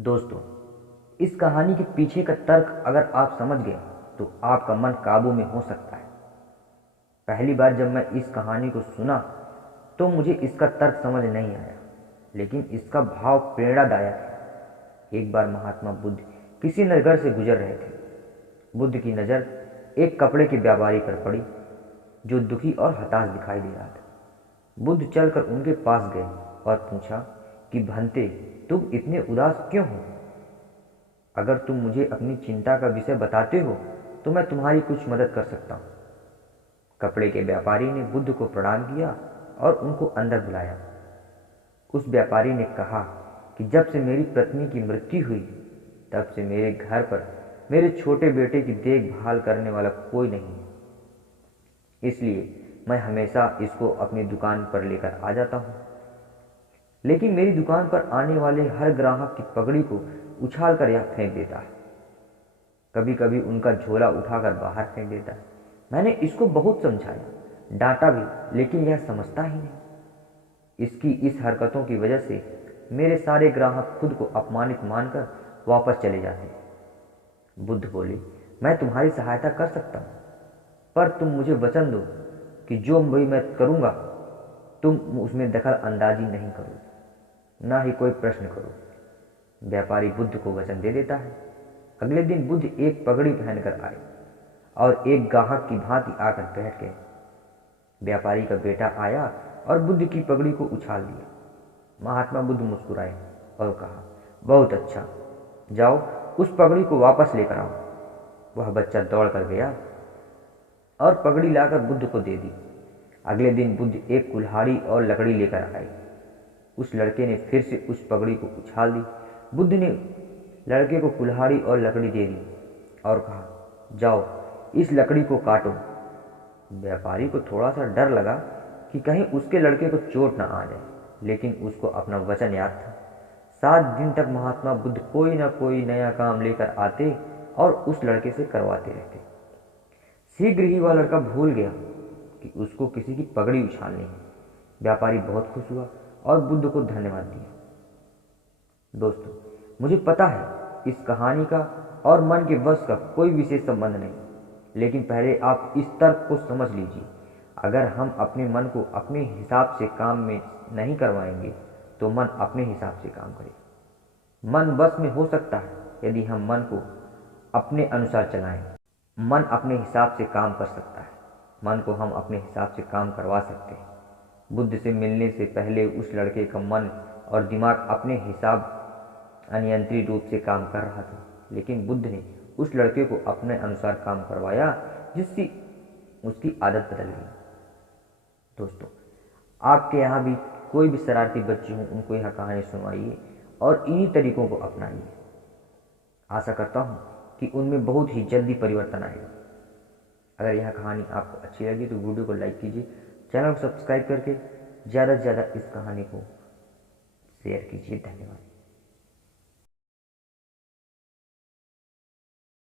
दोस्तों, इस कहानी के पीछे का तर्क अगर आप समझ गए तो आपका मन काबू में हो सकता है। पहली बार जब मैं इस कहानी को सुना तो मुझे इसका तर्क समझ नहीं आया, लेकिन इसका भाव प्रेरणादायक है। एक बार महात्मा बुद्ध किसी नगर से गुजर रहे थे। बुद्ध की नज़र एक कपड़े के व्यापारी पर पड़ी जो दुखी और हताश दिखाई दे रहा था। बुद्ध चलकर उनके पास गए और पूछा कि भंते, तुम इतने उदास क्यों हो? अगर तुम मुझे अपनी चिंता का विषय बताते हो तो मैं तुम्हारी कुछ मदद कर सकता हूँ। कपड़े के व्यापारी ने बुद्ध को प्रणाम किया और उनको अंदर बुलाया। उस व्यापारी ने कहा कि जब से मेरी पत्नी की मृत्यु हुई तब से मेरे घर पर मेरे छोटे बेटे की देखभाल करने वाला कोई नहीं है, इसलिए मैं हमेशा इसको अपनी दुकान पर लेकर आ जाता हूँ। लेकिन मेरी दुकान पर आने वाले हर ग्राहक की पगड़ी को उछाल कर यह फेंक देता है। कभी कभी उनका झोला उठाकर बाहर फेंक देता है। मैंने इसको बहुत समझाया, डांटा भी, लेकिन यह समझता ही नहीं। इसकी इस हरकतों की वजह से मेरे सारे ग्राहक खुद को अपमानित मानकर वापस चले जाते हैं। बुद्ध बोले, मैं तुम्हारी सहायता कर सकता हूँ, पर तुम मुझे वचन दो कि जो भी मैं करूँगा तुम उसमें दखल अंदाजी नहीं करोगे, ना ही कोई प्रश्न करो। व्यापारी बुद्ध को वचन दे देता है। अगले दिन बुद्ध एक पगड़ी पहनकर आए और एक ग्राहक की भांति आकर बैठ गए। व्यापारी का बेटा आया और बुद्ध की पगड़ी को उछाल दिया। महात्मा बुद्ध मुस्कुराए और कहा, बहुत अच्छा, जाओ उस पगड़ी को वापस लेकर आओ। वह बच्चा दौड़ कर गया और पगड़ी लाकर बुद्ध को दे दी। अगले दिन बुद्ध एक कुल्हाड़ी और लकड़ी लेकर आए। उस लड़के ने फिर से उस पगड़ी को उछाल दी। बुद्ध ने लड़के को कुल्हाड़ी और लकड़ी दे दी और कहा, जाओ इस लकड़ी को काटो। व्यापारी को थोड़ा सा डर लगा कि कहीं उसके लड़के को चोट न आ जाए, लेकिन उसको अपना वचन याद था। 7 दिन तक महात्मा बुद्ध कोई ना कोई नया काम लेकर आते और उस लड़के से करवाते रहते। शीघ्र ही वह लड़का भूल गया कि उसको किसी की पगड़ी उछालनी है। व्यापारी बहुत खुश हुआ और बुद्ध को धन्यवाद दिया। दोस्तों, मुझे पता है इस कहानी का और मन के वश का कोई विशेष संबंध नहीं, लेकिन पहले आप इस तर्क को समझ लीजिए। अगर हम अपने मन को अपने हिसाब से काम में नहीं करवाएंगे तो मन अपने हिसाब से काम करेगा। मन वश में हो सकता है यदि हम मन को अपने अनुसार चलाएं। मन अपने हिसाब से काम कर सकता है। मन को हम अपने हिसाब से काम करवा सकते हैं। बुद्ध से मिलने से पहले उस लड़के का मन और दिमाग अपने हिसाब अनियंत्रित रूप से काम कर रहा था, लेकिन बुद्ध ने उस लड़के को अपने अनुसार काम करवाया, जिससे उसकी आदत बदल गई। दोस्तों, आपके यहाँ भी कोई भी शरारती बच्चे हों, उनको यह कहानी सुनवाइए और इन्हीं तरीकों को अपनाइए। आशा करता हूँ कि उनमें बहुत ही जल्दी परिवर्तन आएगा। अगर यह कहानी आपको अच्छी लगी तो वीडियो को लाइक कीजिए, चैनल को सब्सक्राइब करके ज़्यादा से ज़्यादा इस कहानी को शेयर कीजिए। धन्यवाद।